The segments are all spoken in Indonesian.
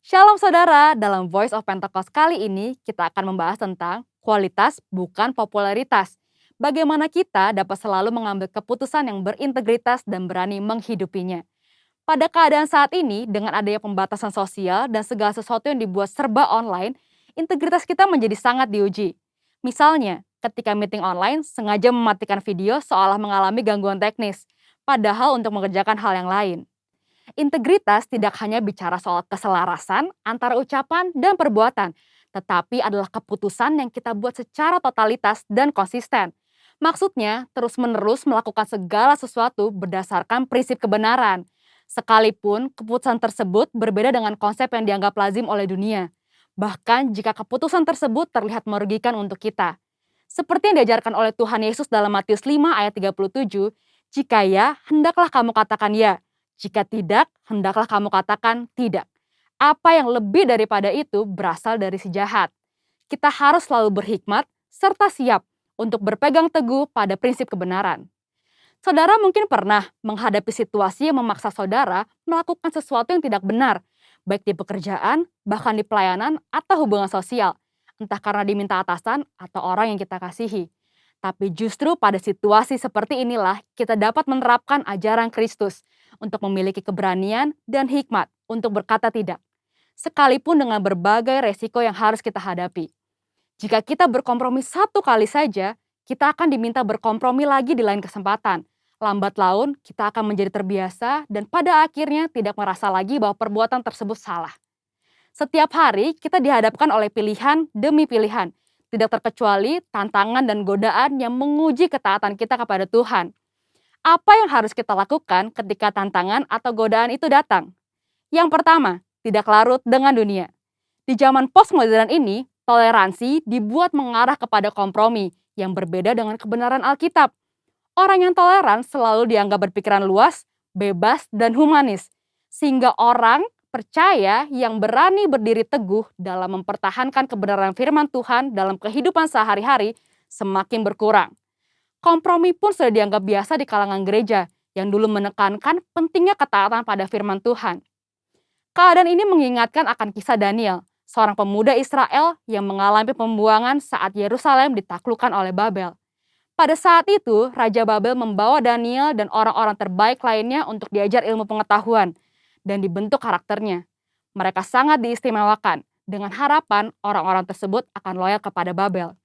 Shalom saudara, dalam Voice of Pentecost kali ini kita akan membahas tentang kualitas bukan popularitas. Bagaimana kita dapat selalu mengambil keputusan yang berintegritas dan berani menghidupinya. Pada keadaan saat ini, dengan adanya pembatasan sosial dan segala sesuatu yang dibuat serba online, integritas kita menjadi sangat diuji. Misalnya, ketika meeting online sengaja mematikan video seolah mengalami gangguan teknis, padahal untuk mengerjakan hal yang lain. Integritas tidak hanya bicara soal keselarasan antara ucapan dan perbuatan, tetapi adalah keputusan yang kita buat secara totalitas dan konsisten. Maksudnya, terus-menerus melakukan segala sesuatu berdasarkan prinsip kebenaran. Sekalipun keputusan tersebut berbeda dengan konsep yang dianggap lazim oleh dunia. Bahkan jika keputusan tersebut terlihat merugikan untuk kita. Seperti yang diajarkan oleh Tuhan Yesus dalam Matius 5 ayat 37, jika ya, hendaklah kamu katakan ya. Jika tidak, hendaklah kamu katakan tidak. Apa yang lebih daripada itu berasal dari si jahat. Kita harus selalu berhikmat serta siap untuk berpegang teguh pada prinsip kebenaran. Saudara mungkin pernah menghadapi situasi yang memaksa saudara melakukan sesuatu yang tidak benar, baik di pekerjaan, bahkan di pelayanan atau hubungan sosial, entah karena diminta atasan atau orang yang kita kasihi. Tapi justru pada situasi seperti inilah kita dapat menerapkan ajaran Kristus untuk memiliki keberanian dan hikmat untuk berkata tidak, sekalipun dengan berbagai resiko yang harus kita hadapi. Jika kita berkompromi satu kali saja, kita akan diminta berkompromi lagi di lain kesempatan. Lambat laun, kita akan menjadi terbiasa dan pada akhirnya tidak merasa lagi bahwa perbuatan tersebut salah. Setiap hari kita dihadapkan oleh pilihan demi pilihan, tidak terkecuali tantangan dan godaan yang menguji ketaatan kita kepada Tuhan. Apa yang harus kita lakukan ketika tantangan atau godaan itu datang? Yang pertama, tidak larut dengan dunia. Di zaman postmodern ini, toleransi dibuat mengarah kepada kompromi yang berbeda dengan kebenaran Alkitab. Orang yang toleran selalu dianggap berpikiran luas, bebas, dan humanis. Sehingga orang percaya yang berani berdiri teguh dalam mempertahankan kebenaran firman Tuhan dalam kehidupan sehari-hari semakin berkurang. Kompromi pun sudah dianggap biasa di kalangan gereja yang dulu menekankan pentingnya ketaatan pada firman Tuhan. Keadaan ini mengingatkan akan kisah Daniel, seorang pemuda Israel yang mengalami pembuangan saat Yerusalem ditaklukkan oleh Babel. Pada saat itu, Raja Babel membawa Daniel dan orang-orang terbaik lainnya untuk diajar ilmu pengetahuan dan dibentuk karakternya. Mereka sangat diistimewakan dengan harapan orang-orang tersebut akan loyal kepada Babel.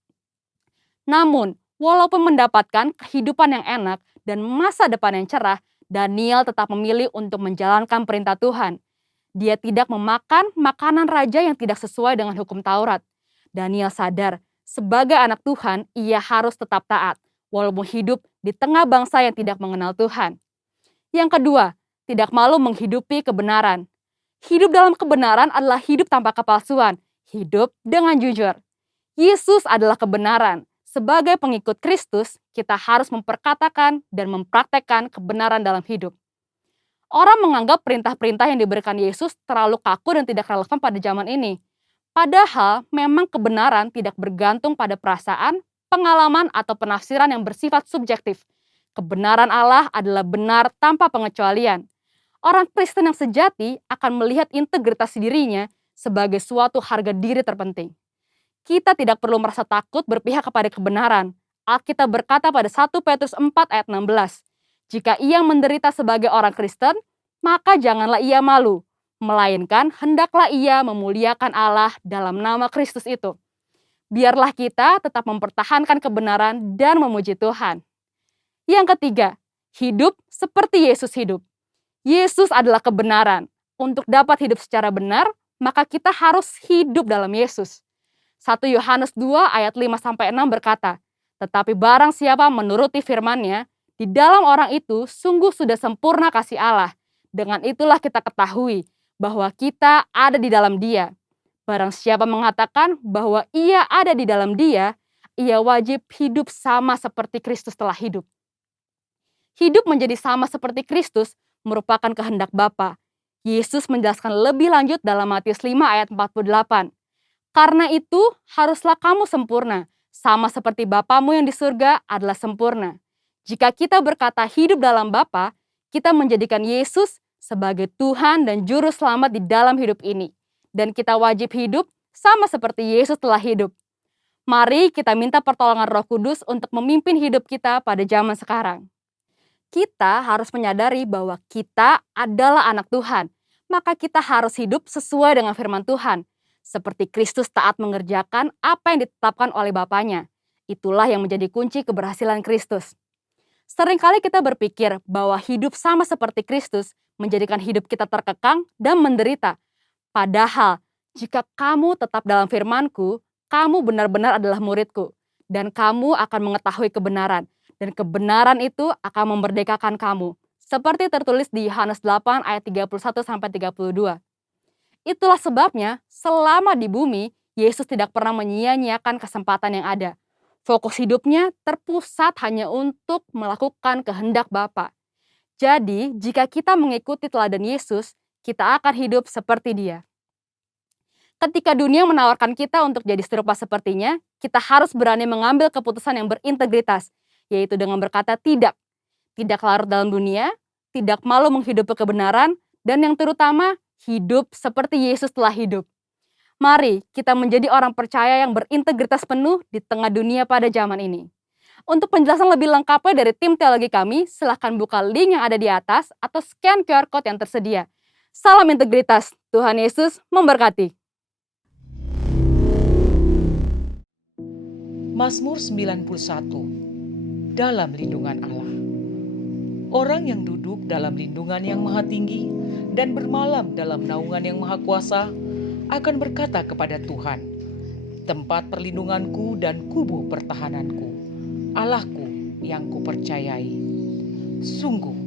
Namun, walaupun mendapatkan kehidupan yang enak dan masa depan yang cerah, Daniel tetap memilih untuk menjalankan perintah Tuhan. Dia tidak memakan makanan raja yang tidak sesuai dengan hukum Taurat. Daniel sadar, sebagai anak Tuhan, ia harus tetap taat, walaupun hidup di tengah bangsa yang tidak mengenal Tuhan. Yang kedua, tidak malu menghidupi kebenaran. Hidup dalam kebenaran adalah hidup tanpa kepalsuan, hidup dengan jujur. Yesus adalah kebenaran. Sebagai pengikut Kristus, kita harus memperkatakan dan mempraktekkan kebenaran dalam hidup. Orang menganggap perintah-perintah yang diberikan Yesus terlalu kaku dan tidak relevan pada zaman ini. Padahal memang kebenaran tidak bergantung pada perasaan, pengalaman, atau penafsiran yang bersifat subjektif. Kebenaran Allah adalah benar tanpa pengecualian. Orang Kristen yang sejati akan melihat integritas dirinya sebagai suatu harga diri terpenting. Kita tidak perlu merasa takut berpihak kepada kebenaran. Alkitab berkata pada 1 Petrus 4 ayat 16, jika ia menderita sebagai orang Kristen, maka janganlah ia malu, melainkan hendaklah ia memuliakan Allah dalam nama Kristus itu. Biarlah kita tetap mempertahankan kebenaran dan memuji Tuhan. Yang ketiga, hidup seperti Yesus hidup. Yesus adalah kebenaran. Untuk dapat hidup secara benar, maka kita harus hidup dalam Yesus. 1 Yohanes 2 ayat 5-6 berkata, tetapi barang siapa menuruti firman-Nya, di dalam orang itu sungguh sudah sempurna kasih Allah. Dengan itulah kita ketahui bahwa kita ada di dalam Dia. Barang siapa mengatakan bahwa ia ada di dalam Dia, ia wajib hidup sama seperti Kristus telah hidup. Hidup menjadi sama seperti Kristus merupakan kehendak Bapa. Yesus menjelaskan lebih lanjut dalam Matius 5 ayat 48. Karena itu haruslah kamu sempurna, sama seperti Bapamu yang di surga adalah sempurna. Jika kita berkata hidup dalam Bapa, kita menjadikan Yesus sebagai Tuhan dan Juru Selamat di dalam hidup ini. dan kita wajib hidup sama seperti Yesus telah hidup. Mari kita minta pertolongan Roh Kudus untuk memimpin hidup kita pada zaman sekarang. Kita harus menyadari bahwa kita adalah anak Tuhan, maka kita harus hidup sesuai dengan firman Tuhan. Seperti Kristus taat mengerjakan apa yang ditetapkan oleh Bapanya. Itulah yang menjadi kunci keberhasilan Kristus. Seringkali kita berpikir bahwa hidup sama seperti Kristus menjadikan hidup kita terkekang dan menderita. Padahal, jika kamu tetap dalam firman-Ku, kamu benar-benar adalah murid-Ku, dan kamu akan mengetahui kebenaran, dan kebenaran itu akan memerdekakan kamu. Seperti tertulis di Yohanes 8 ayat 31-32. Itulah sebabnya, selama di bumi, Yesus tidak pernah menyia-nyiakan kesempatan yang ada. Fokus hidupnya terpusat hanya untuk melakukan kehendak Bapa. Jadi, jika kita mengikuti teladan Yesus, kita akan hidup seperti Dia. Ketika dunia menawarkan kita untuk jadi serupa sepertinya, kita harus berani mengambil keputusan yang berintegritas, yaitu dengan berkata tidak. Tidak larut dalam dunia, tidak malu menghidupi kebenaran, dan yang terutama, hidup seperti Yesus telah hidup. Mari kita menjadi orang percaya yang berintegritas penuh di tengah dunia pada zaman ini. Untuk penjelasan lebih lengkapnya dari tim teologi kami, silahkan buka link yang ada di atas atau scan QR Code yang tersedia. Salam integritas, Tuhan Yesus memberkati. Mazmur 91. Dalam lindungan Allah. Orang yang duduk dalam lindungan yang maha tinggi dan bermalam dalam naungan yang maha kuasa akan berkata kepada Tuhan, tempat perlindunganku dan kubu pertahananku, Allahku yang kupercayai. Sungguh,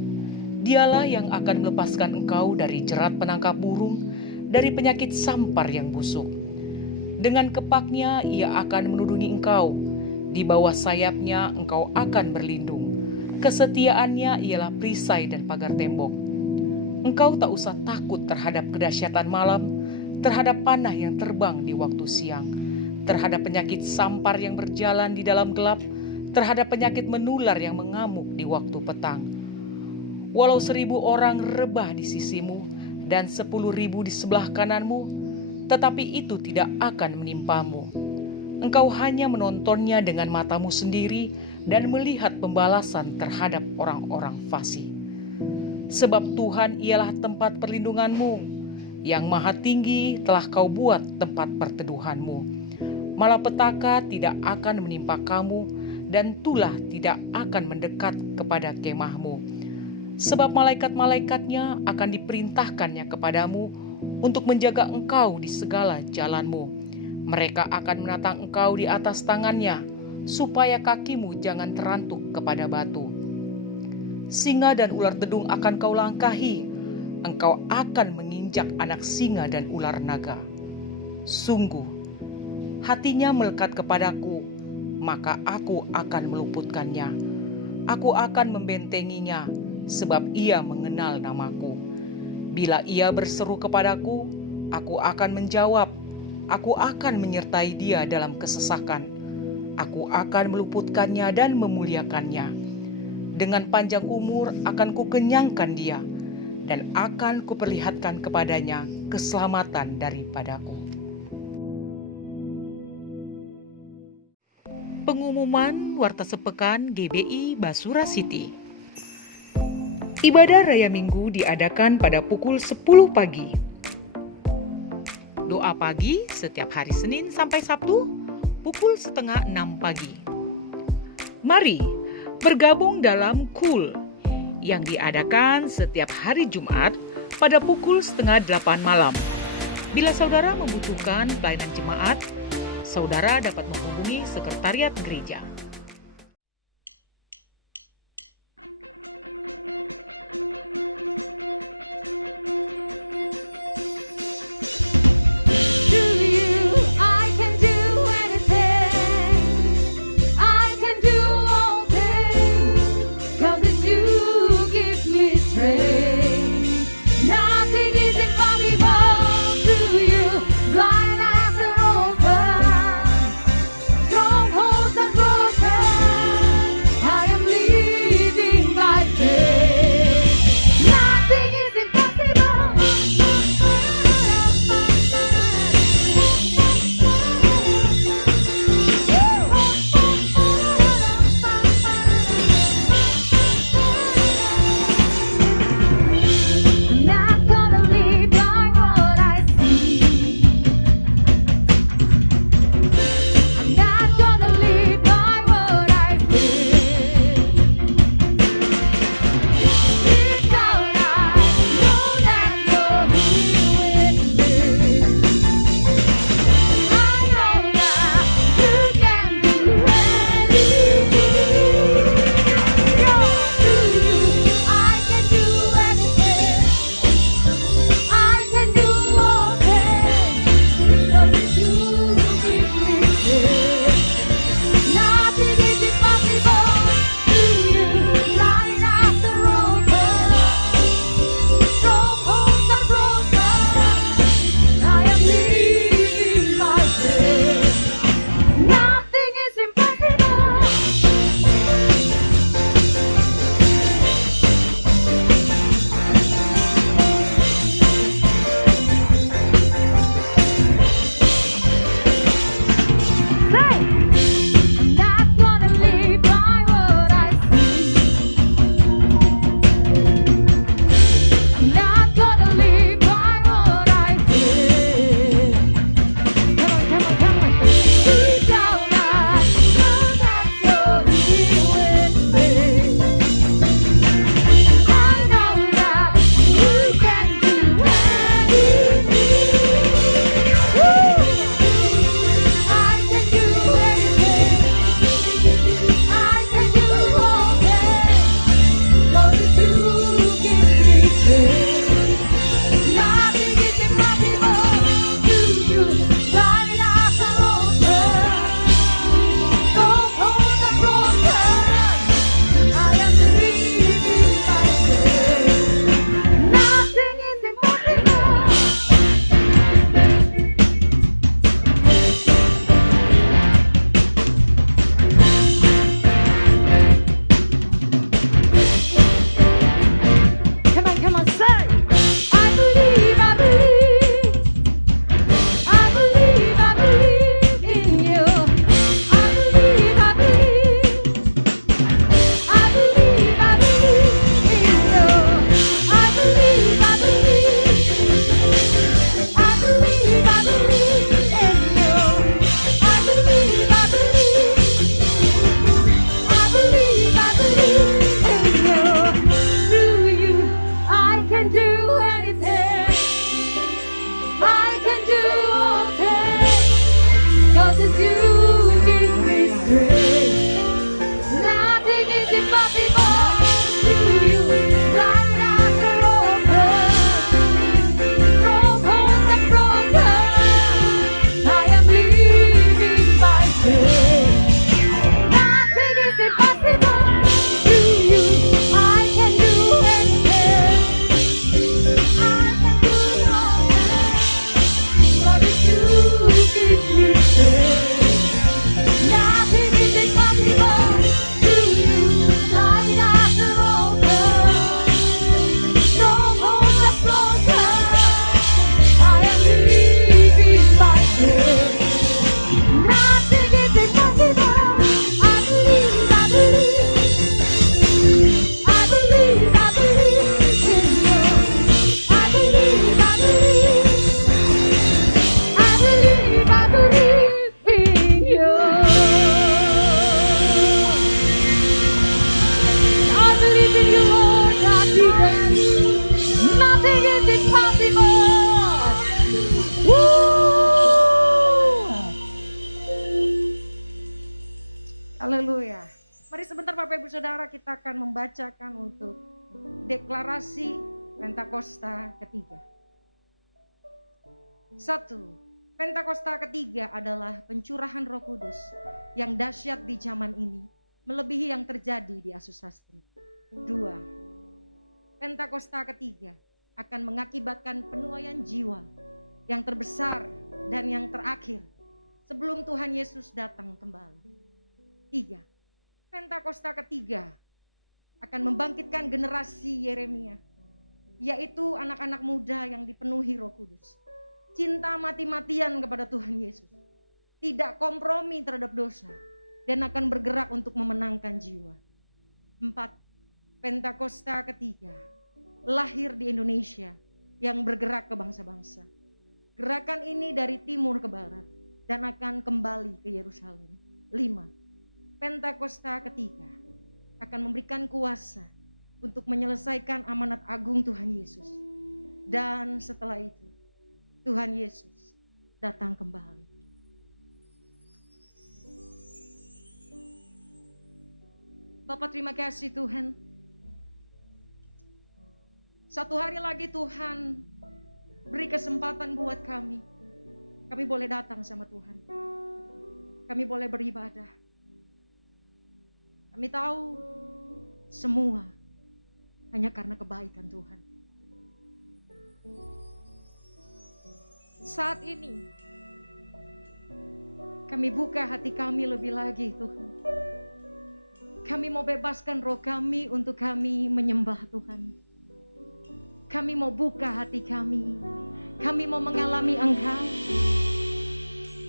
Dialah yang akan melepaskan engkau dari jerat penangkap burung, dari penyakit sampar yang busuk. Dengan kepaknya Ia akan menudungi engkau, di bawah sayapnya engkau akan berlindung. Kesetiaannya ialah perisai dan pagar tembok. Engkau tak usah takut terhadap kedahsyatan malam, terhadap panah yang terbang di waktu siang, terhadap penyakit sampar yang berjalan di dalam gelap, terhadap penyakit menular yang mengamuk di waktu petang. Walau 1.000 orang rebah di sisimu dan 10.000 di sebelah kananmu, tetapi itu tidak akan menimpamu. Engkau hanya menontonnya dengan matamu sendiri dan melihat pembalasan terhadap orang-orang fasik. Sebab Tuhan ialah tempat perlindunganmu, yang maha tinggi telah kau buat tempat perteduhanmu. Malapetaka tidak akan menimpa kamu, dan tulah tidak akan mendekat kepada kemahmu. Sebab malaikat-malaikatnya akan diperintahkannya kepadamu untuk menjaga engkau di segala jalanmu. Mereka akan menatang engkau di atas tangannya, supaya kakimu jangan terantuk kepada batu. Singa dan ular dedung akan kau langkahi, engkau akan menginjak anak singa dan ular naga. Sungguh, hatinya melekat kepadaku, maka aku akan meluputkannya. Aku akan membentenginya, sebab ia mengenal namaku. Bila ia berseru kepadaku, aku akan menjawab. Aku akan menyertai dia dalam kesesakan. Aku akan meluputkannya dan memuliakannya. Dengan panjang umur akan kukenyangkan dia, dan akan kuperlihatkan kepadanya keselamatan daripadaku. Pengumuman Warta Sepekan GBI Basura City. Ibadah Raya Minggu diadakan pada pukul 10 pagi. Doa pagi setiap hari Senin sampai Sabtu pukul 5:30 pagi. Mari bergabung dalam KUL yang diadakan setiap hari Jumat pada pukul 7:30 malam. Bila saudara membutuhkan pelayanan jemaat, saudara dapat menghubungi sekretariat gereja. Strongholds are broken. you give me strength. Nothing is impossible to you. Blind eyes are open, strongholds are broken. I am living by faith. Nothing is impossible to you. I can do anything. I can do all things. Lord, if you give me strength. Nothing is impossible to you. Blind eyes are open, strongholds are broken. I am living by faith. Nothing is impossible. I believe, I believe. I believe, I believe in you. I believe, I believe. I believe, I believe in you. I believe in you, Lord God Jesus. Nothing is impossible. Woo! Haleluya. Mari sebentar Bapak Ibu Saudara kita akan membacakan untuk deklarasi Pentakosta ketiga. 1. Pentakosta ketiga adalah pencurahan Roh Kudus yang dahsyat di zaman ini, melebihi yang terjadi di Azusa Street. 2. Pentakosta ketiga akan mengakibatkan penuaian jiwa yang terbesar dan yang terakhir sebelum Tuhan Yesus datang kembali. 3. Pentakosta ketiga akan membangkitkan generasi Yeremia, yaitu anak-anak muda yang dipenuhi Roh Kudus, cinta mati-matian kepada Tuhan Yesus, tidak kompromi terhadap dosa, dan akan bergerak untuk memenangkan jiwa. 4. Pentakosta ketiga lahir di Indonesia yang bergerak ke bangsa-bangsa. Gerakan ini dari timur ke barat dan akan kembali ke Yerusalem. 5. Pentakosta ketiga akan memberikan kuasa untuk menyelesaikan amanat agung Tuhan Yesus. Dan setelah itu Tuhan Yesus datang kembali. Bapak terima kasih Tuhan. Satu hari lagi Tuhan beri kesempatan buat kami. Kami boleh datang sama Tuhan. Kami boleh beribadah. Kami tahu semua hanya karena kebaikan Tuhan. Saat ini kami buka hati kami lebih lagi Tuhan. Kami mau bebaskan roh kami untuk kami menyembah Tuhan. Kami mau buka hati kami. Kami mau mengalami Engkau.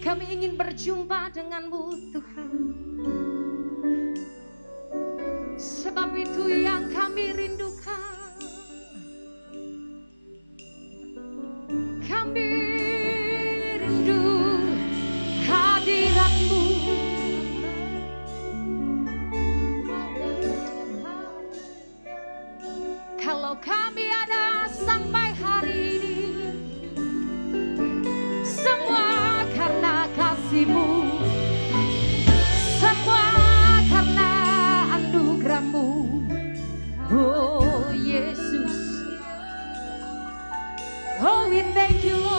Kami ingin berjumpa denganmu Tuhan. Sebab itu yang kami rindukan. Kami rindu hadirat-Mu. Kalau kami ada sampai hari ini, semua karena kasih-Mu. Semua karena anugerah-Mu. Oh Yesus. Oh we thank you Lord.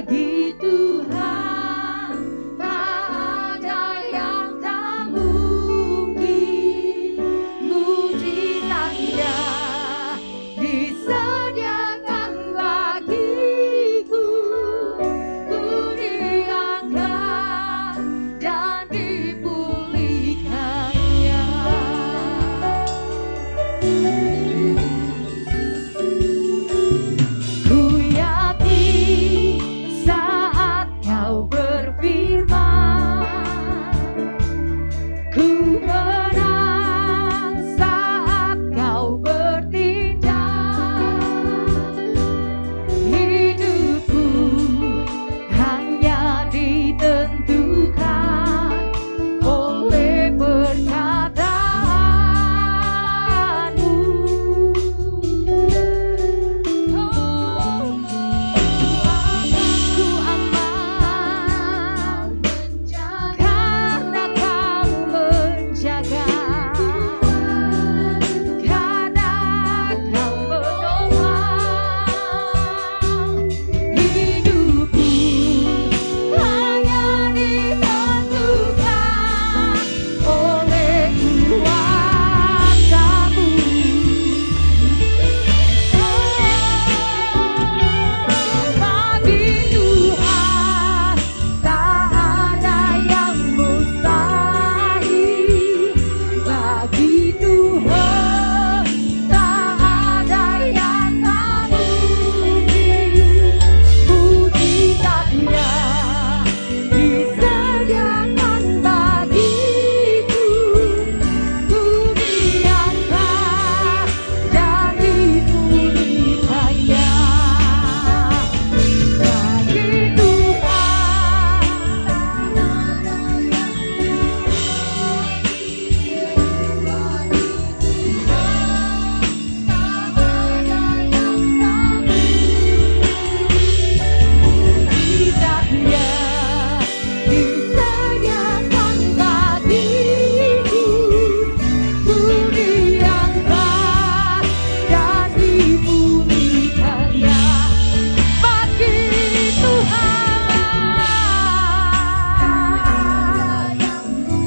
Bagi Tuhan tak ada yang tak mungkin. Mujizatnya disediakan bagiku. Ku diangkat dan dipulihkannya. Ku yakin saat kau berfirman, ku menang saat kau bertindak. Hidupku hanya ditentukan oleh perkataanmu. Ku aman karena kau menjaga, karena kau menopang. Hidupku hanya ditentukan oleh kuasa-Mu. Bagi Tuhan tak ada yang mustahil. Bagi Tuhan tak ada yang tak mungkin. Mujizatnya disediakan bagiku. Ku diangkat dan dipulihkannya. Bagi Tuhan mujizatnya disediakan bagiku. Ku diangkat dan dipulihkannya. Bagi Tuhan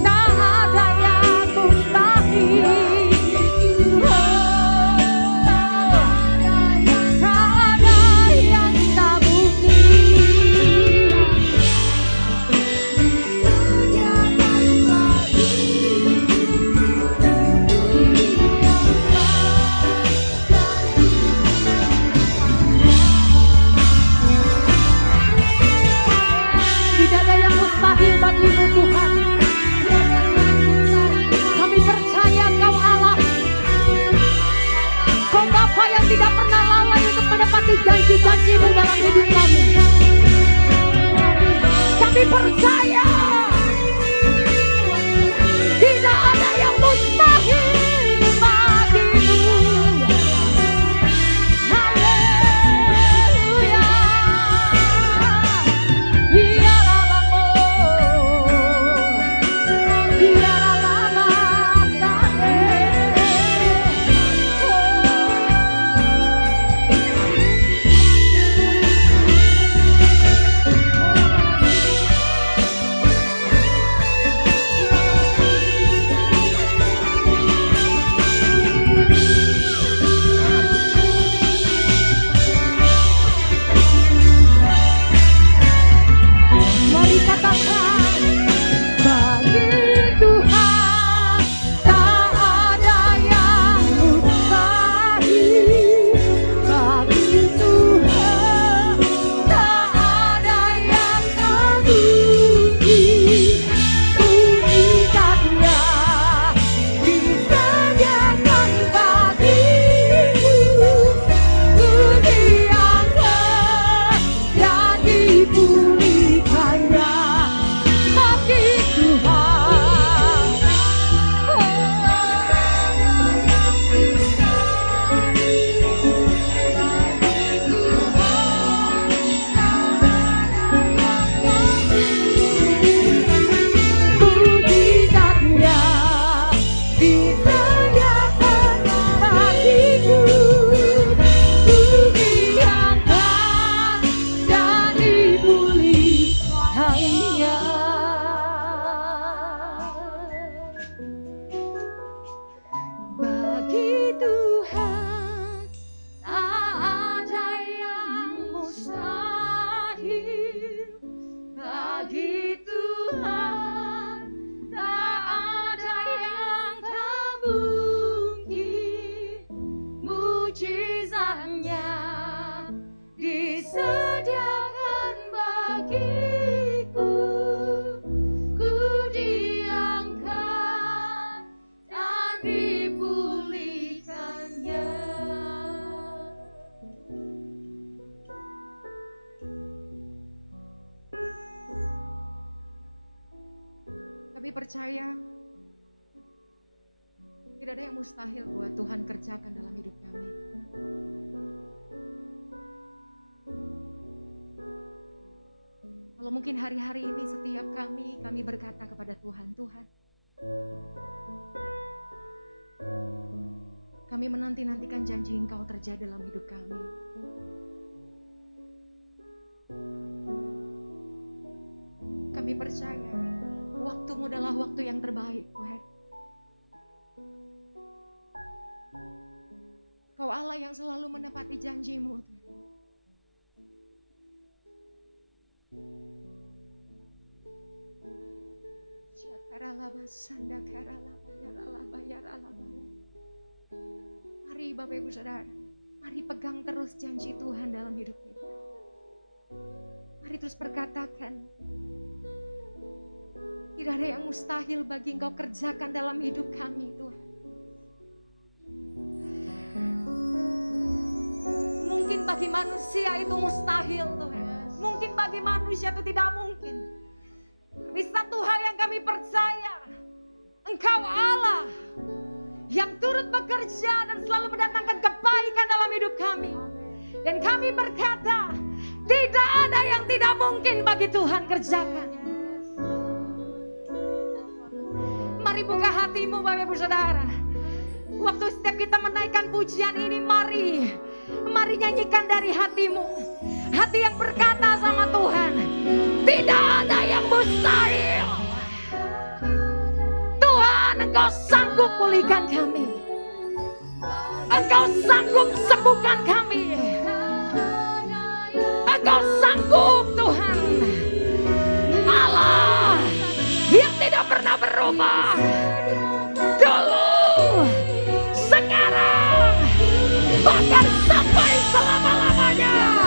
tak ada yang mustahil. Tak ada yang tak mungkin. Tidak ada yang mustahil bagi-Mu Tuhan. Kami percaya Engkau Allah, Kau Bapa yang tidak pernah lalai untuk menepati janji-janji-Mu dalam hidup kami. Kami percaya tidak ada yang mustahil bagi-Mu. Haleluya. Biarlah bagiku, ku diangkat dan dipulihkannya. Kami percaya tidak ada yang mustahil buat Tuhan kerjakan dalam hidup kami. Kalau mungkin hari-hari ini setiap kami berkata kepada Tuhan, Tuhan, kami menanti-nantikan janji Engkau terjadi dalam hidup kami. Kami percaya waktumu adalah waktu yang terbaik, Tuhan. Kau Allah yang selalu menepati janjimu, Tuhan. Mari Bapak Ibu Saudara, mari pegang terus janji Tuhan dalam hidup kita. Mari terus perkatakan, tidak ada yang mustahil bagi Engkau kerjakan dalam hidup kami, Tuhan. Mungkin bagi manusia itu mustahil, Tuhan. Mungkin bagi manusia itu tidak mungkin. Tapi satu hal yang kami percaya, Engkau Allah yang turut bekerja dan selalu mendatangkan kebaikan dalam hidup kami. Dan kami berkata, tidak ada yang tidak mungkin bagi Tuhan kerjakan. Mari buka hatimu Bapak Ibu Saudara. Waktu setiap kita menaikkan pujian ini, mari nyanyikan dari hatimu. Hati yang berkata sama Tuhan, tidak ada yang mustahil. Tuhan, Engkau sanggup pulihkan kami. Engkau sanggup sembuhkan kami. Engkau sanggup, Tuhan. Allah yang tidak pernah berubah. Dulu, sekarang, bahkan sampai selama-lamanya.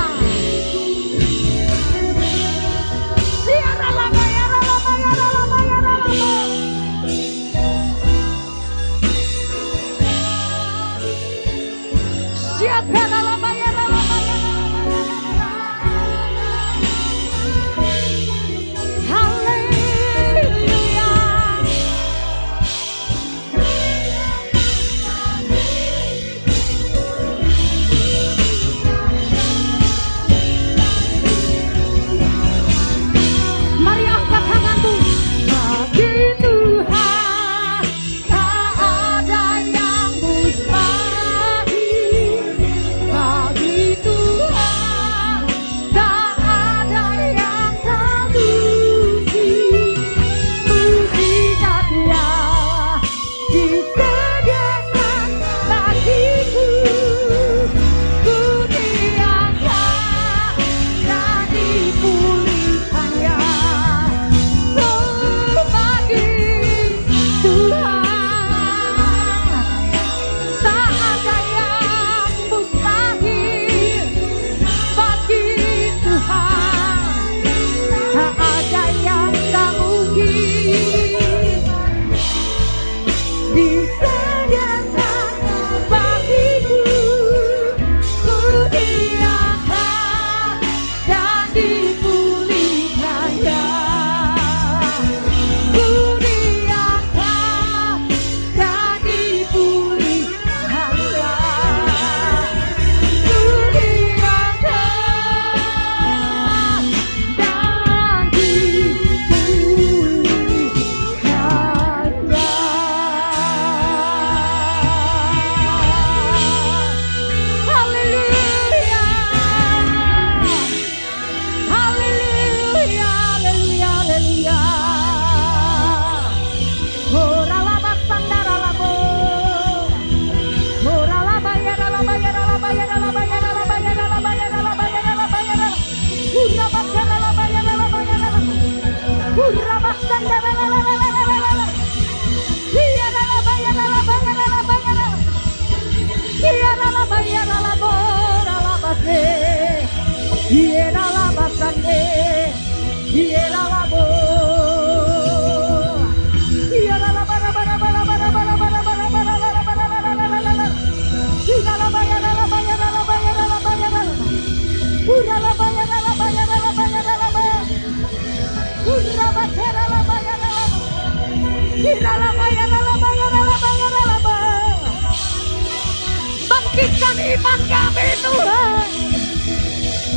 Bangkitkan iman kami Tuhan,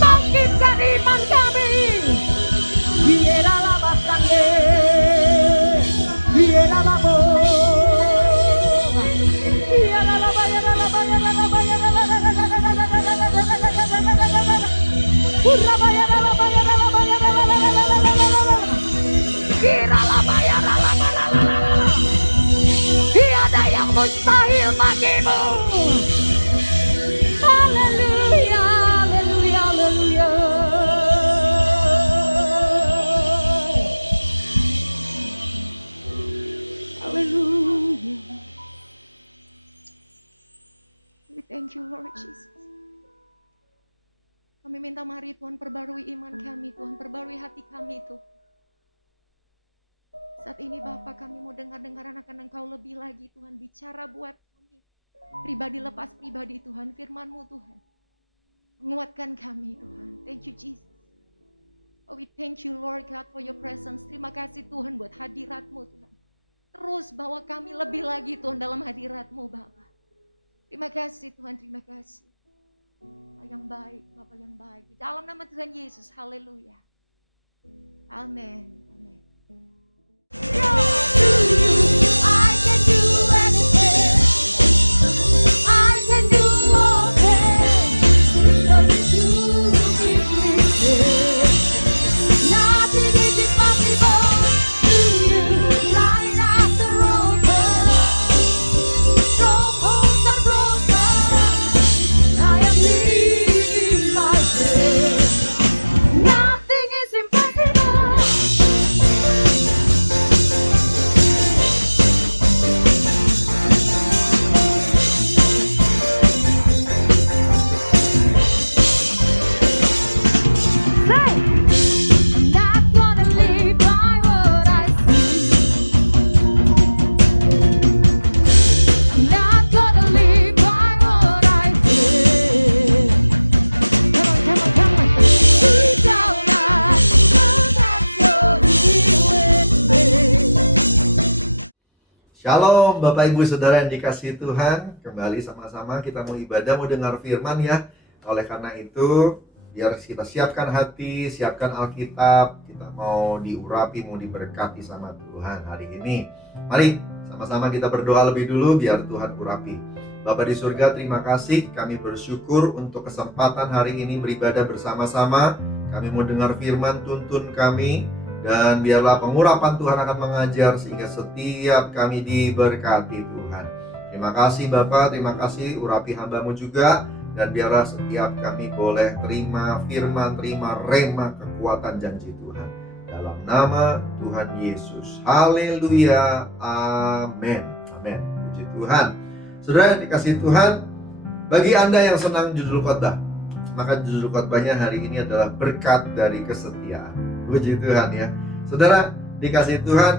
bangkitkan iman kami. Tiada yang mustahil bagimu. Haleluya, haleluya, haleluya. Haleluya. We thank you Lord Jesus. Kami minta mari Tuhan perbarui iman kami, Tuhan perbarui hati kami Tuhan. Saat ini Bapa kami mau dengar-dengaran akan Engkau lebih lagi Tuhan. Bicara buat kami. Pribadi lepas pribadi Tuhan. Firman-Mu Tuhan. Menguatkan kami Tuhan. Thank you Jesus. Oh we thank you Lord God for your presence. Terima kasih Tuhan buat hadirat-Mu Tuhan. Terus bawa kami lebih lagi Tuhan dalam hadirat-Mu Bapa. Terima kasih Tuhan, terima kasih. Bapak yang baik, Bapak yang baik. Di dalam nama Tuhan Yesus, haleluya. Amin. Amin. I can do anything. I can do all things. Because you give me strength. Nothing is impossible to you. Light up the roses. Strongholds are broken. I am living by faith. Nothing is impossible. I'm not gonna live by what I see. I'm not gonna live by what I hear. Come on. Deep down I know that you're here with me. Shalom Bapak Ibu Saudara yang dikasihi Tuhan. Kembali sama-sama kita mau ibadah, mau dengar firman ya. Oleh karena itu biar kita siapkan hati, siapkan Alkitab. Kita mau diurapi, mau diberkati sama Tuhan hari ini. Mari sama-sama kita berdoa lebih dulu biar Tuhan urapi. Bapa di surga, terima kasih. Kami bersyukur untuk kesempatan hari ini beribadah bersama-sama. Kami mau dengar firman, tuntun kami. Dan biarlah pengurapan Tuhan akan mengajar sehingga setiap kami diberkati Tuhan. Terima kasih Bapa, terima kasih urapi hamba-Mu juga. Dan biarlah setiap kami boleh terima firman, terima rema kekuatan janji Tuhan. Dalam nama Tuhan Yesus. Haleluya. Amin. Amin. Puji Tuhan. Saudara yang dikasihi Tuhan, bagi Anda yang senang judul khotbah, maka judul khotbahnya hari ini adalah berkat dari kesetiaan. Puji Tuhan ya. Saudara dikasihi Tuhan,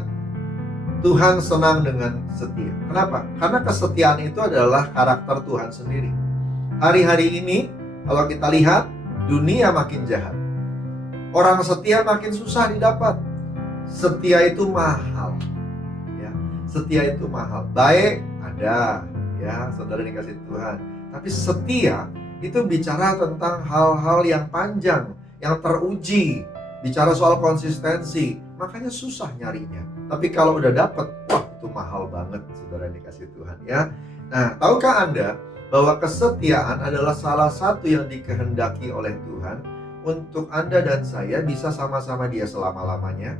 Tuhan senang dengan setia. Kenapa? Karena kesetiaan itu adalah karakter Tuhan sendiri. Hari-hari ini kalau kita lihat dunia makin jahat. Orang setia makin susah didapat. Setia itu mahal. Ya, setia itu mahal. Baik ada ya, saudara dikasihi Tuhan. Tapi setia itu bicara tentang hal-hal yang panjang, yang teruji. Bicara soal konsistensi, makanya susah nyarinya. Tapi kalau udah dapet, wah itu mahal banget, saudara dikasihi Tuhan ya. Nah, tahukah Anda bahwa kesetiaan adalah salah satu yang dikehendaki oleh Tuhan untuk Anda dan saya bisa sama-sama Dia selama-lamanya.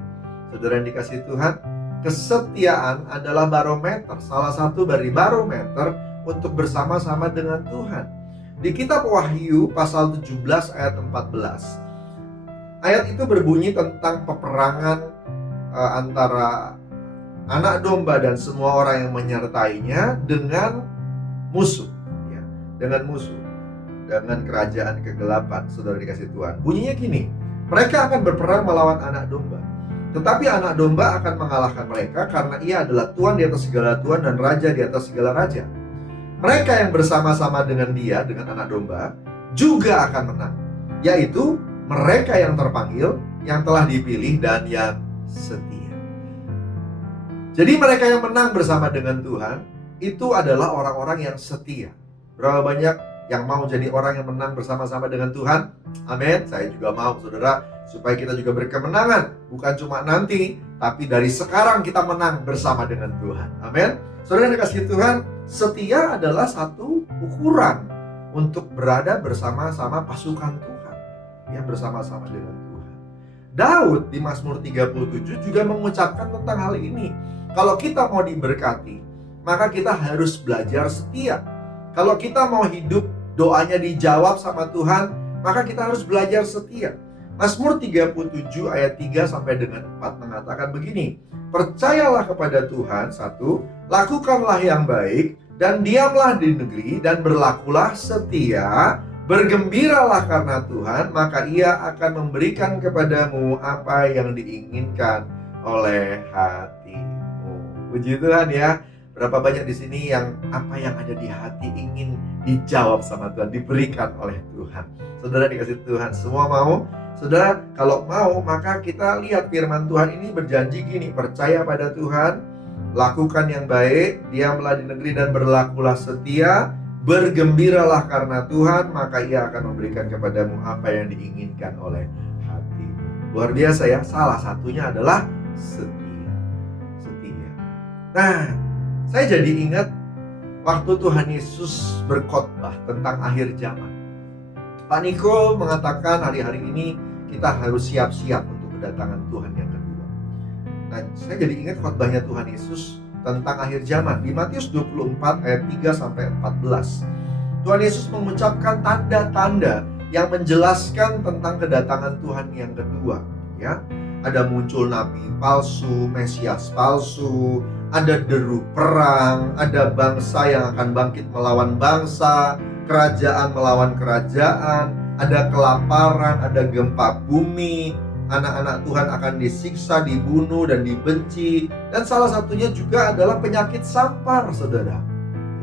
Saudara yang dikasihi Tuhan, kesetiaan adalah barometer, salah satu dari barometer untuk bersama-sama dengan Tuhan. Di kitab Wahyu pasal 17 ayat 14, ayat itu berbunyi tentang peperangan antara anak domba dan semua orang yang menyertainya dengan musuh. Dengan musuh, dengan kerajaan kegelapan. Saudara dikasihi Tuhan, bunyinya gini, Mereka akan berperang melawan anak domba. Tetapi anak domba akan mengalahkan mereka karena ia adalah Tuhan di atas segala Tuhan dan Raja di atas segala Raja. Mereka yang bersama-sama dengan dia, dengan anak domba, juga akan menang. Yaitu mereka yang terpanggil, yang telah dipilih, dan yang setia. Jadi mereka yang menang bersama dengan Tuhan, itu adalah orang-orang yang setia. Berapa banyak yang mau jadi orang yang menang bersama-sama dengan Tuhan? Amin. Saya juga mau, saudara, supaya kita juga berkemenangan. Bukan cuma nanti, tapi dari sekarang kita menang bersama dengan Tuhan. Amin. Saudara yang dikasihi Tuhan, setia adalah satu ukuran untuk berada bersama-sama pasukan Tuhan, ya, bersama-sama dengan Tuhan. Daud di Mazmur 37 juga mengucapkan tentang hal ini. Kalau kita mau diberkati, maka kita harus belajar setia. Kalau kita mau hidup doanya dijawab sama Tuhan, maka kita harus belajar setia. Mazmur 37 ayat 3 sampai dengan 4 mengatakan begini. Percayalah kepada Tuhan, 1, lakukanlah yang baik, dan diamlah di negeri, dan berlakulah setia, bergembiralah karena Tuhan, maka ia akan memberikan kepadamu apa yang diinginkan oleh hatimu. Puji Tuhan ya. Berapa banyak di sini yang apa yang ada di hati ingin dijawab sama Tuhan, diberikan oleh Tuhan. Saudara dikasih Tuhan, semua mau? Saudara, kalau mau, maka kita lihat firman Tuhan ini berjanji gini, percaya pada Tuhan, lakukan yang baik, diamlah di negeri dan berlakulah setia, bergembiralah karena Tuhan, maka ia akan memberikan kepadamu apa yang diinginkan oleh hatimu. Luar biasa ya, salah satunya adalah setia. Setia. Nah, saya jadi ingat waktu Tuhan Yesus berkhotbah tentang akhir zaman. Pak Niko mengatakan hari-hari ini kita harus siap-siap untuk kedatangan Tuhan yang kedua. Nah, saya jadi ingat khotbahnya Tuhan Yesus tentang akhir zaman di Matius 24 ayat 3 sampai 14. Tuhan Yesus mengucapkan tanda-tanda yang menjelaskan tentang kedatangan Tuhan yang kedua, ya. Ada muncul nabi palsu, Mesias palsu, ada deru perang, ada bangsa yang akan bangkit melawan bangsa, kerajaan melawan kerajaan, ada kelaparan, ada gempa bumi, anak-anak Tuhan akan disiksa, dibunuh, dan dibenci. Dan salah satunya juga adalah penyakit sampar, saudara.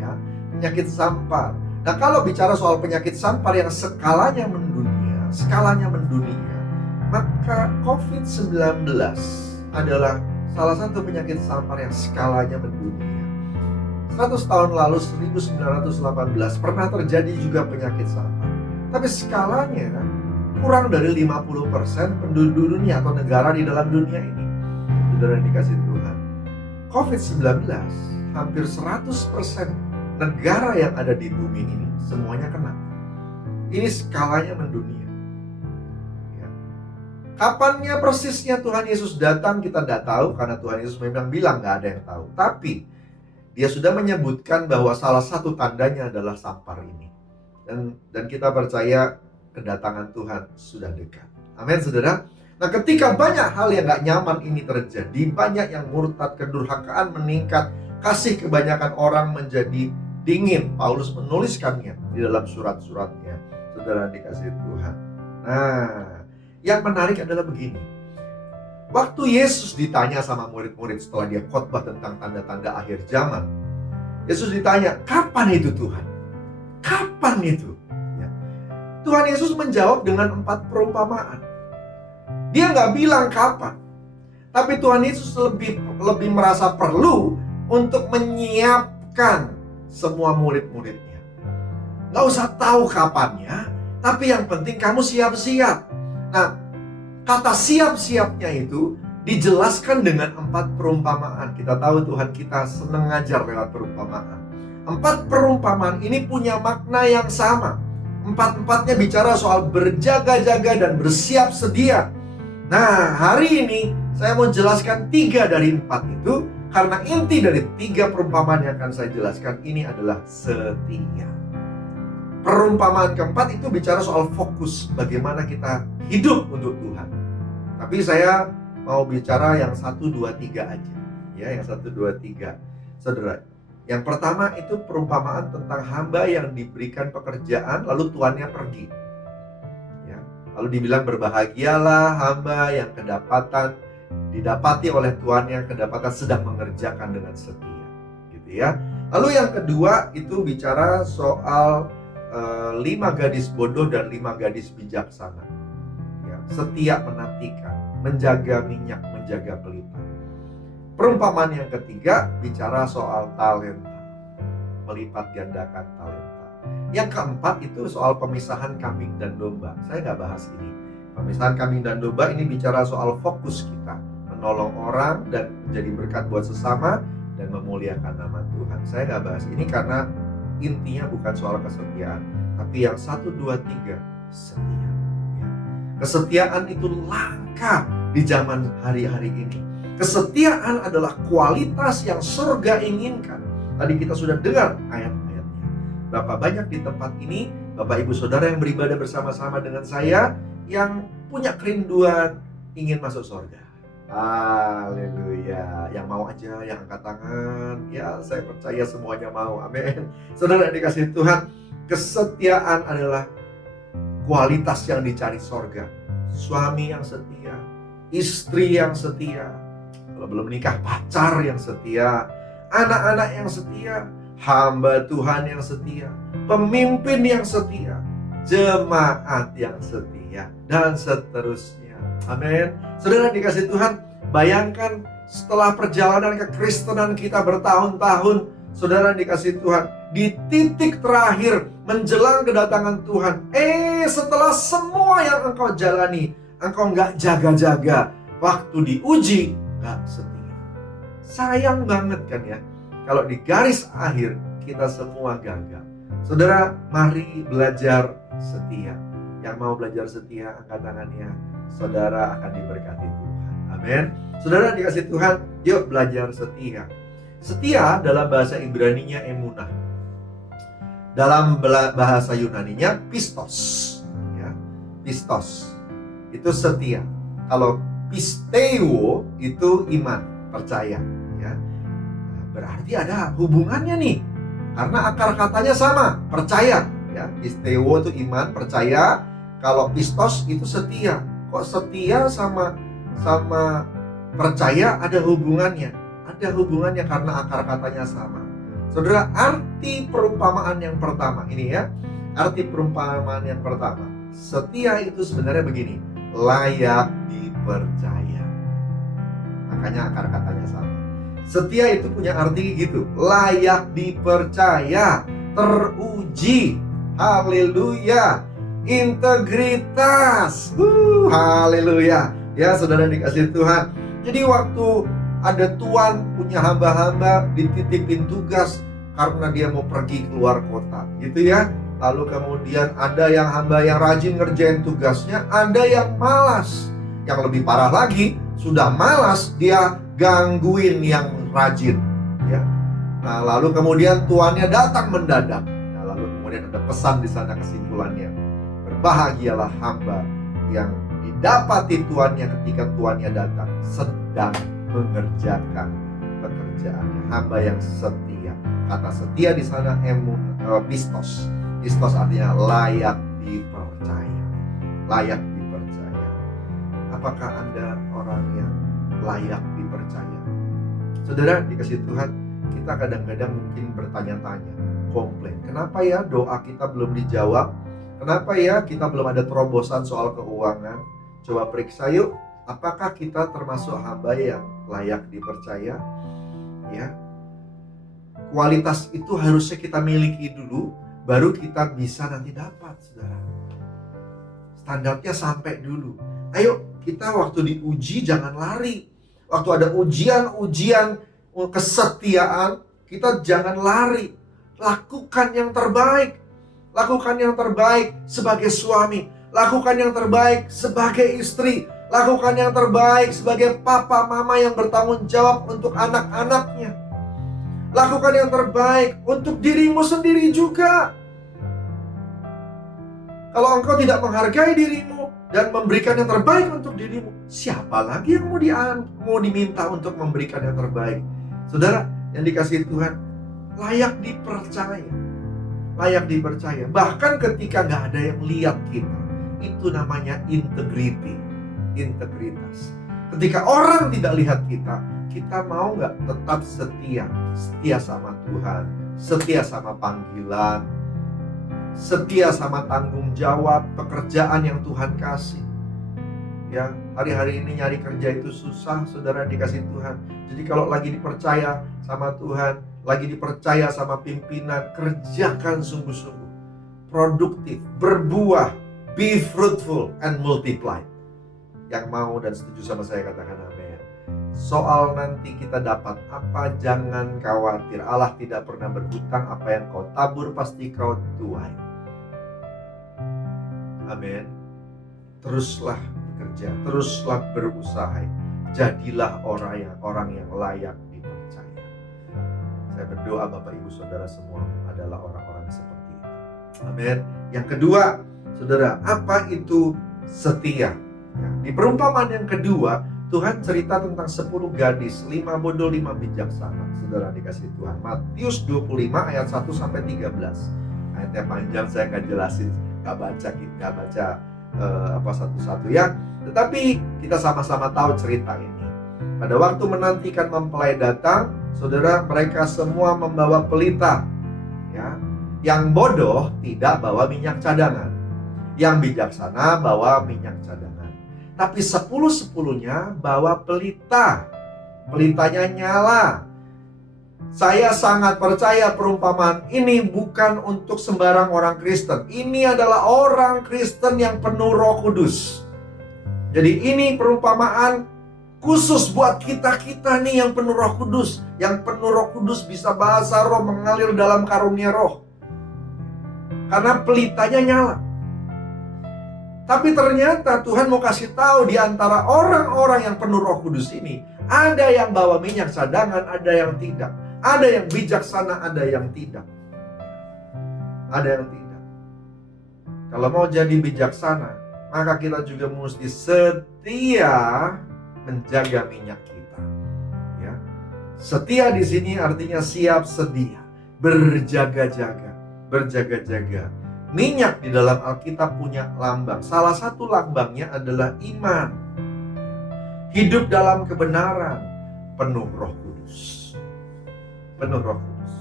Ya, penyakit sampar. Nah, kalau bicara soal penyakit sampar yang skalanya mendunia, maka COVID-19 adalah salah satu penyakit sampar yang skalanya mendunia. 100 tahun lalu, 1918, pernah terjadi juga penyakit sampar. Tapi skalanya kurang dari 50% penduduk dunia atau negara di dalam dunia ini. Saudara dikasih Tuhan, COVID-19 hampir 100% negara yang ada di bumi ini semuanya kena. Ini skalanya mendunia. Kapannya persisnya Tuhan Yesus datang kita tidak tahu, karena Tuhan Yesus memang bilang gak ada yang tahu. Tapi dia sudah menyebutkan bahwa salah satu tandanya adalah sampar ini. Dan kita percaya kedatangan Tuhan sudah dekat. Amin, saudara. Nah, ketika banyak hal yang gak nyaman ini terjadi, banyak yang murtad, kedurhakaan meningkat, kasih kebanyakan orang menjadi dingin. Paulus menuliskannya di dalam surat-suratnya. Saudara dikasih Tuhan. Nah, yang menarik adalah begini. Waktu Yesus ditanya sama murid-murid setelah dia khotbah tentang tanda-tanda akhir zaman, Yesus ditanya, kapan itu Tuhan? Kapan itu? Ya. Tuhan Yesus menjawab dengan 4 perumpamaan. Dia nggak bilang kapan, tapi Tuhan Yesus lebih merasa perlu untuk menyiapkan semua murid-muridnya. Nggak usah tahu kapannya, tapi yang penting kamu siap-siap. Nah, kata siap-siapnya itu dijelaskan dengan 4 perumpamaan. Kita tahu Tuhan kita senang ngajar lewat perumpamaan. 4 perumpamaan ini punya makna yang sama. 4-4-nya bicara soal berjaga-jaga dan bersiap sedia. Nah, hari ini saya mau jelaskan 3 dari 4 itu, karena inti dari 3 perumpamaan yang akan saya jelaskan ini adalah setia. Perumpamaan keempat itu bicara soal fokus, bagaimana kita hidup untuk Tuhan. Tapi saya mau bicara yang 1, 2, 3 aja. Ya, yang 1, 2, 3. Saudara, yang pertama itu perumpamaan tentang hamba yang diberikan pekerjaan lalu tuannya pergi. Ya, Lalu dibilang berbahagialah hamba yang didapati oleh Tuhan yang kedapatan sedang mengerjakan dengan setia, gitu ya. Lalu yang kedua itu bicara soal 5 gadis bodoh dan 5 gadis bijaksana. Ya, setia menantikan, menjaga minyak, menjaga pelita. Perumpamaan yang ketiga bicara soal talenta, melipat gandakan talenta. Yang keempat itu soal pemisahan kambing dan domba. Saya nggak bahas ini. Pemisahan kambing dan domba ini bicara soal fokus kita, menolong orang dan menjadi berkat buat sesama dan memuliakan nama Tuhan. Saya nggak bahas ini karena intinya bukan soal kesetiaan, tapi yang 1, 2, 3 setia. Ya. Kesetiaan itu langka di zaman hari-hari ini. Kesetiaan adalah kualitas yang surga inginkan. Tadi kita sudah dengar ayat-ayatnya. Berapa banyak di tempat ini Bapak Ibu Saudara yang beribadah bersama-sama dengan saya yang punya kerinduan ingin masuk surga. Haleluya. Yang mau aja, yang angkat tangan. Ya, saya percaya semuanya mau. Amin. Saudara yang dikasihi Tuhan, kesetiaan adalah kualitas yang dicari surga. Suami yang setia, istri yang setia, kalau belum menikah pacar yang setia, anak-anak yang setia, hamba Tuhan yang setia, pemimpin yang setia, jemaat yang setia, dan seterusnya. Amin. Saudara dikasih Tuhan, bayangkan setelah perjalanan kekristenan kita bertahun-tahun, saudara dikasih Tuhan, di titik terakhir menjelang kedatangan Tuhan, setelah semua yang engkau jalani, engkau nggak jaga-jaga, waktu diuji nggak setia. Sayang banget kan ya, kalau di garis akhir kita semua gagal. Saudara, mari belajar setia. Yang mau belajar setia, angkat tangannya. Saudara akan diberkati Tuhan. Amin. Saudara dikasih Tuhan, yuk belajar setia. Setia dalam bahasa Ibraninya emunah. Dalam bahasa Yunaninya pistos. Ya, pistos itu setia. Kalau pisteo itu iman, percaya. Ya, berarti ada hubungannya nih. Karena akar katanya sama, percaya. Ya, pisteo itu iman, percaya. Kalau pistos itu setia. Kok setia sama percaya ada hubungannya? Ada hubungannya karena akar katanya sama. Saudara, arti perumpamaan yang pertama ini ya. Arti perumpamaan yang pertama, setia itu sebenarnya begini, layak dipercaya. Makanya akar katanya sama. Setia itu punya arti gitu, layak dipercaya, teruji. Haleluya. Integritas. Haleluya. Ya, saudara dikasih Tuhan. Jadi waktu ada Tuhan punya hamba-hamba dititipin tugas karena dia mau pergi keluar kota, gitu ya. Lalu kemudian ada yang hamba yang rajin ngerjain tugasnya, ada yang malas. Yang lebih parah lagi, sudah malas dia gangguin yang rajin, ya. Nah, lalu kemudian tuannya datang mendadak. Nah, lalu kemudian ada pesan di sana kesimpulannya. Berbahagialah hamba yang didapati tuannya ketika tuannya datang sedang mengerjakan pekerjaannya. Hamba yang setia. Kata setia di sana pistos. Pistos artinya layak dipercaya. Layak dipercaya. Apakah Anda orang yang layak dipercaya? Saudara dikasih Tuhan, kita kadang-kadang mungkin bertanya-tanya, komplain. Kenapa ya doa kita belum dijawab? Kenapa ya kita belum ada terobosan soal keuangan? Coba periksa yuk, apakah kita termasuk hamba yang layak dipercaya? Ya, kualitas itu harusnya kita miliki dulu, baru kita bisa nanti dapat, saudara. Standarnya sampai dulu. Ayo, kita waktu diuji jangan lari. Waktu ada ujian kesetiaan, kita jangan lari. Lakukan yang terbaik. Lakukan yang terbaik sebagai suami. Lakukan yang terbaik sebagai istri. Lakukan yang terbaik sebagai papa mama yang bertanggung jawab untuk anak-anaknya. Lakukan yang terbaik untuk dirimu sendiri juga. Kalau engkau tidak menghargai dirimu dan memberikan yang terbaik untuk dirimu, siapa lagi yang mau diminta untuk memberikan yang terbaik? Saudara yang dikasihi Tuhan, layak dipercaya. Layak dipercaya. Bahkan ketika gak ada yang lihat kita, Itu namanya integrity, integritas. Ketika orang tidak lihat kita, kita mau nggak tetap setia sama Tuhan, setia sama panggilan, setia sama tanggung jawab pekerjaan yang Tuhan kasih. Ya, hari-hari ini nyari kerja itu susah, saudara dikasih Tuhan. Jadi kalau lagi dipercaya sama Tuhan, lagi dipercaya sama pimpinan, kerjakan sungguh-sungguh, produktif, berbuah, be fruitful and multiply. Yang mau dan setuju sama saya katakan amin. Soal nanti kita dapat apa, jangan khawatir. Allah tidak pernah berhutang. Apa yang kau tabur pasti kau tuai. Amin. Teruslah bekerja, teruslah berusaha. Jadilah orang yang layak dipercaya. Saya berdoa Bapak Ibu Saudara semua adalah orang-orang seperti itu. Amin. Yang kedua, saudara, apa itu setia? Ya, di perumpamaan yang kedua, Tuhan cerita tentang 10 gadis, 5 bodoh, 5 bijaksana. Saudara dikasih Tuhan. Matius 25 ayat 1 sampai 13. Ayatnya panjang, saya nggak jelasin, nggak baca satu-satu ya. Tetapi kita sama-sama tahu cerita ini. Pada waktu menantikan mempelai datang, saudara, mereka semua membawa pelita. Ya, yang bodoh tidak bawa minyak cadangan, yang bijaksana bawa minyak cadangan. Tapi 10-10-nya bawa pelita. Pelitanya nyala. Saya sangat percaya perumpamaan ini bukan untuk sembarang orang Kristen. Ini adalah orang Kristen yang penuh Roh Kudus. Jadi ini perumpamaan khusus buat kita-kita nih yang penuh Roh Kudus. Yang penuh Roh Kudus bisa bahasa roh, mengalir dalam karunia roh. Karena pelitanya nyala. Tapi ternyata Tuhan mau kasih tahu di antara orang-orang yang penuh Roh Kudus ini, ada yang bawa minyak cadangan, ada yang tidak. Ada yang bijaksana, ada yang tidak. Ada yang tidak. Kalau mau jadi bijaksana, maka kita juga mesti setia menjaga minyak kita. Ya. Setia di sini artinya siap sedia, berjaga-jaga, berjaga-jaga. Minyak di dalam Alkitab punya lambang. Salah satu lambangnya adalah iman. Hidup dalam kebenaran, penuh Roh Kudus. Penuh Roh Kudus.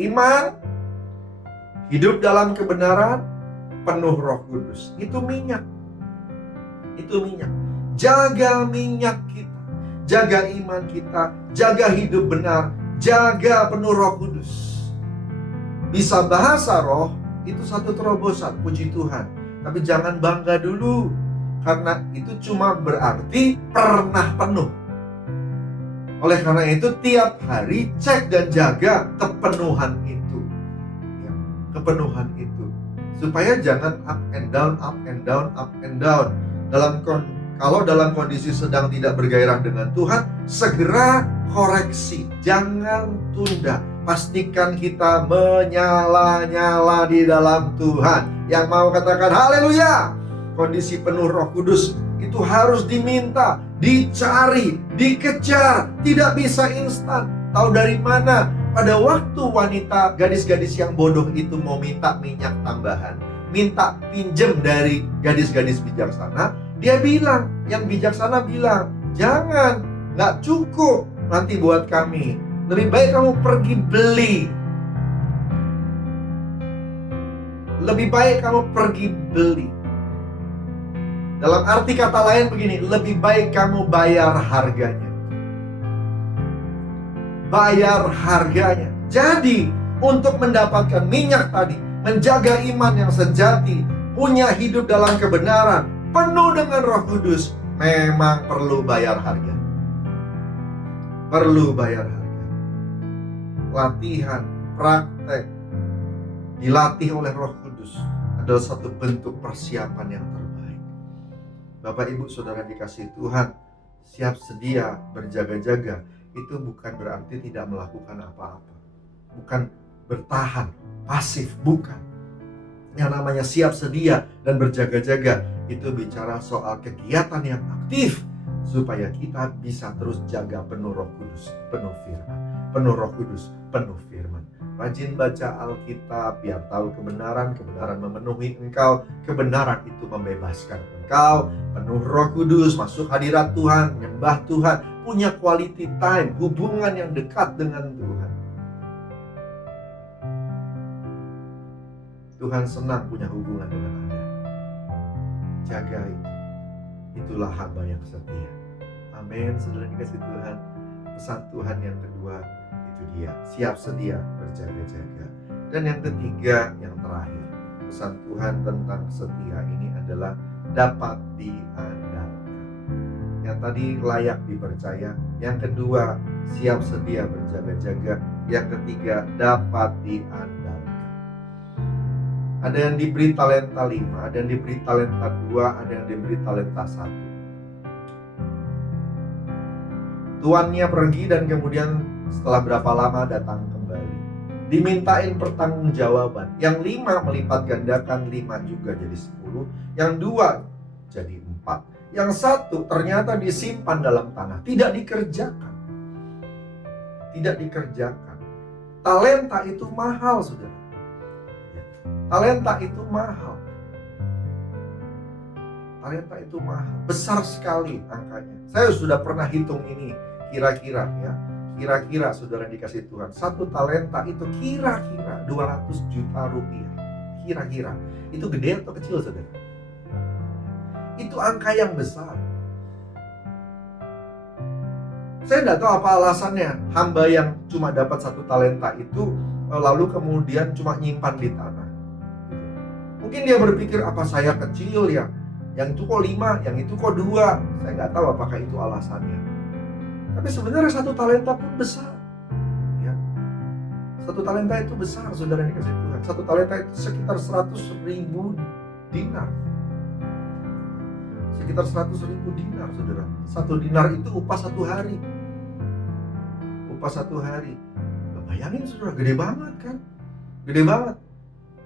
Iman, hidup dalam kebenaran, penuh Roh Kudus. Itu minyak. Itu minyak. Jaga minyak kita. Jaga iman kita. Jaga hidup benar. Jaga penuh Roh Kudus. Bisa bahasa roh, itu satu terobosan, puji Tuhan. Tapi jangan bangga dulu, karena itu cuma berarti pernah penuh. Oleh karena itu tiap hari cek dan jaga kepenuhan itu. Ya, kepenuhan itu. Supaya jangan up and down, up and down, up and down. Kalau dalam kondisi sedang tidak bergairah dengan Tuhan, segera koreksi, jangan tunda. Pastikan kita menyala-nyala di dalam Tuhan. Yang mau katakan haleluya. Kondisi penuh Roh Kudus itu harus diminta, dicari, dikejar. Tidak bisa instan. Tahu dari mana? Pada waktu wanita, gadis-gadis yang bodoh itu mau minta minyak tambahan, minta pinjem dari gadis-gadis bijaksana, dia bilang, yang bijaksana bilang, jangan, nggak cukup, nanti buat kami. Lebih baik kamu pergi beli. Lebih baik kamu pergi beli. Dalam arti kata lain begini, lebih baik kamu bayar harganya. Bayar harganya. Jadi, untuk mendapatkan minyak tadi, menjaga iman yang sejati, punya hidup dalam kebenaran, penuh dengan Roh Kudus, memang perlu bayar harga. Perlu bayar harga. Latihan, praktek, dilatih oleh Roh Kudus adalah satu bentuk persiapan yang terbaik. Bapak Ibu Saudara dikasih Tuhan, siap sedia berjaga-jaga, itu bukan berarti tidak melakukan apa-apa. Bukan bertahan, pasif, bukan. Yang namanya siap sedia dan berjaga-jaga, itu bicara soal kegiatan yang aktif, supaya kita bisa terus jaga penuh Roh Kudus, penuh firman. Penuh Roh Kudus, penuh firman. rajin baca Alkitab, biar tahu kebenaran, kebenaran memenuhi engkau, kebenaran itu membebaskan engkau, penuh Roh Kudus, masuk hadirat Tuhan, nyembah Tuhan, punya quality time, hubungan yang dekat dengan Tuhan. Tuhan senang punya hubungan dengan Anda. Jaga itu. Itulah hamba yang setia. Amin. Saudara dikasih Tuhan. Pesan Tuhan yang kedua itu dia, siap sedia berjaga-jaga. Dan yang ketiga, yang terakhir, pesan Tuhan tentang setia ini adalah dapat diandalkan. Yang tadi layak dipercaya, yang kedua siap sedia berjaga-jaga, yang ketiga dapat diandalkan. Ada yang diberi talenta 5, ada yang diberi talenta 2, ada yang diberi talenta 1. Tuannya pergi dan kemudian setelah berapa lama datang kembali. Dimintain pertanggungjawaban. Yang 5 melipat gandakan 5 juga jadi 10. Yang 2 jadi 4. Yang 1 ternyata disimpan dalam tanah. Tidak dikerjakan. Tidak dikerjakan. Talenta itu mahal, saudara. Talenta itu mahal. Talenta itu mahal. Besar sekali angkanya. Saya sudah pernah hitung ini. Kira-kira ya. Kira-kira saudara dikasih Tuhan. 1 talenta itu kira-kira 200 juta rupiah. Kira-kira. Itu gede atau kecil, saudara? Itu angka yang besar. Saya tidak tahu apa alasannya. Hamba yang cuma dapat 1 talenta itu lalu kemudian cuma nyimpan di tanah. Mungkin dia berpikir, apa saya kecil ya? Yang itu kok 5, yang itu kok 2. Saya nggak tahu apakah itu alasannya. Tapi sebenarnya 1 talenta pun besar. Ya. 1 talenta itu besar, saudara dikasih Tuhan. 1 talenta itu sekitar 100.000 dinar. Sekitar 100.000 dinar, saudara. 1 dinar itu upah 1 hari. Upah 1 hari. Bayangin, saudara, gede banget kan? Gede banget.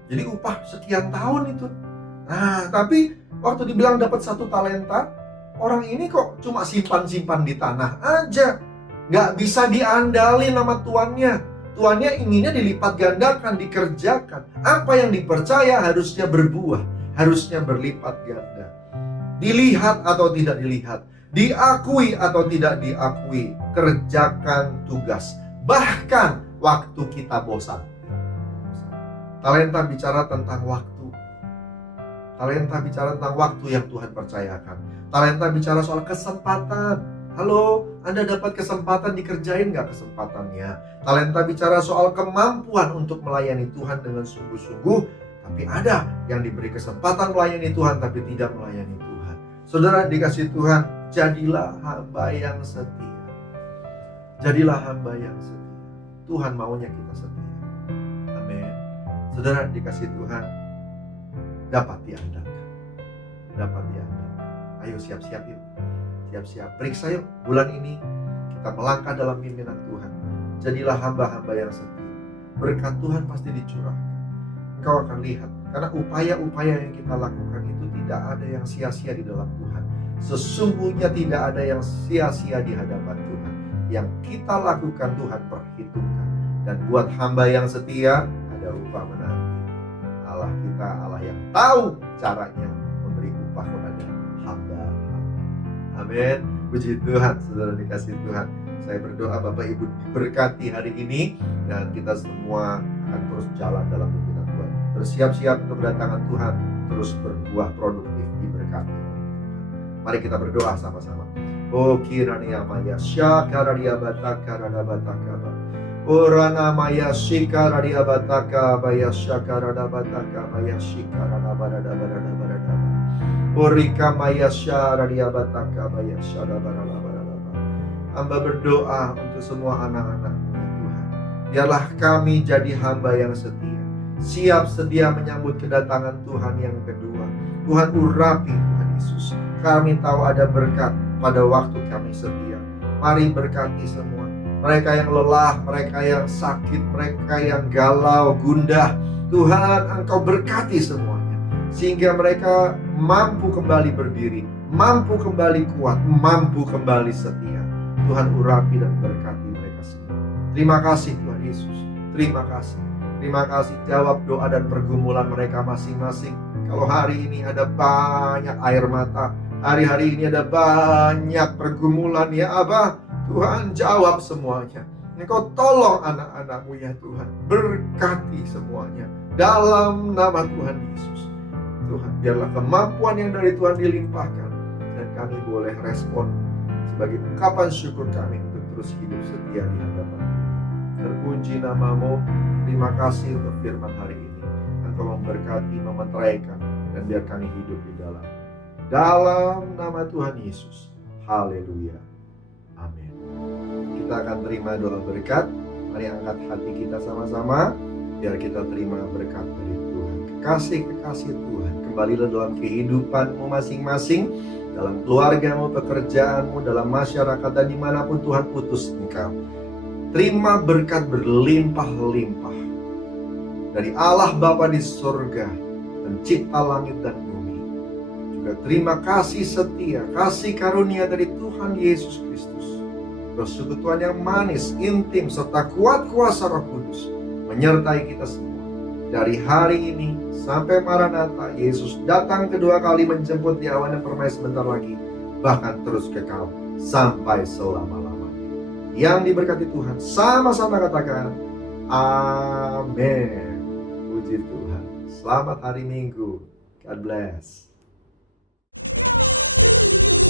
Jadi upah sekian tahun itu. Nah, tapi waktu dibilang dapat 1 talenta, orang ini kok cuma simpan-simpan di tanah aja. Nggak bisa diandalin sama tuannya. Tuannya inginnya dilipat gandakan, dikerjakan. Apa yang dipercaya harusnya berbuah, harusnya berlipat ganda. Dilihat atau tidak dilihat, diakui atau tidak diakui, kerjakan tugas. Bahkan waktu kita bosan. Talenta bicara tentang waktu. Talenta bicara tentang waktu yang Tuhan percayakan. Talenta bicara soal kesempatan. Halo, Anda dapat kesempatan, dikerjain nggak kesempatannya? Talenta bicara soal kemampuan untuk melayani Tuhan dengan sungguh-sungguh. Tapi ada yang diberi kesempatan melayani Tuhan tapi tidak melayani Tuhan. Saudara dikasih Tuhan, jadilah hamba yang setia. Jadilah hamba yang setia. Tuhan maunya kita setia. Saudara dikasih Tuhan, dapat diandalkan. Dapat diandalkan. Ayo siap-siap yuk. Siap-siap. Periksa yuk. Bulan ini kita melangkah dalam pimpinan Tuhan. Jadilah hamba-hamba yang setia. Berkat Tuhan pasti dicurahkan. Kau akan lihat. Karena upaya-upaya yang kita lakukan itu tidak ada yang sia-sia di dalam Tuhan. Sesungguhnya tidak ada yang sia-sia di hadapan Tuhan. Yang kita lakukan Tuhan perhitungkan. Dan buat hamba yang setia, upah menanti. Allah kita, Allah yang tahu caranya memberi upah kepada hamba. Amin. Puji Tuhan, saudara dikasih Tuhan. Saya berdoa Bapak Ibu diberkati hari ini dan kita semua akan terus jalan dalam pimpinan Tuhan. Bersiap-siap untuk kedatangan Tuhan, terus berbuah produktif diberkati. Mari kita berdoa sama-sama. Oh kiranya maya syakaradia bataka rada bataka. Orana maya shikara dia bataka baya shakara da bataka baya shikara da barada barada barada. Orika maya syara dia bataka baya syara barada barada. Hamba berdoa untuk semua anak-anak Tuhan. Biarlah kami jadi hamba yang setia. Siap sedia menyambut kedatangan Tuhan yang kedua. Tuhan urapi Tuhan Yesus. Kami tahu ada berkat pada waktu kami setia. Mari berkati semua. Mereka yang lelah, mereka yang sakit, mereka yang galau, gundah. Tuhan, Engkau berkati semuanya. Sehingga mereka mampu kembali berdiri, mampu kembali kuat, mampu kembali setia. Tuhan urapi dan berkati mereka semua. Terima kasih Tuhan Yesus. terima kasih. Terima kasih, jawab doa dan pergumulan mereka masing-masing. Kalau hari ini ada banyak air mata, hari-hari ini ada banyak pergumulan ya Abah, Tuhan jawab semuanya. Engkau tolong anak-anak-Mu ya Tuhan, berkati semuanya dalam nama Tuhan Yesus. Tuhan, biarlah kemampuan yang dari Tuhan dilimpahkan, dan kami boleh respon sebagai ungkapan syukur kami untuk terus hidup setia di hadapan Tuhan. Terpuji nama-Mu. Terima kasih untuk firman hari ini. Engkau memberkati, memeteraikan, dan biar kami hidup di dalam nama Tuhan Yesus. Haleluya. Amin. Kita akan terima doa berkat. Mari angkat hati kita sama-sama, biar kita terima berkat dari Tuhan. Kekasih-kekasih Tuhan, kembalilah dalam kehidupanmu masing-masing, dalam keluargamu, pekerjaanmu, dalam masyarakat, dan dimanapun Tuhan utus engkau. Terima berkat berlimpah-limpah dari Allah Bapa di surga, pencipta langit dan bumi. Juga terima kasih setia, kasih karunia dari Tuhan Yesus Kristus, persekutuan yang manis, intim, serta kuat kuasa Roh Kudus menyertai kita semua. Dari hari ini sampai Maranatha, Yesus datang kedua kali menjemput di awan yang permai sebentar lagi, bahkan terus kekal sampai selama-lamanya. Yang diberkati Tuhan, sama-sama katakan amin. Puji Tuhan. Selamat hari Minggu. God bless. to you.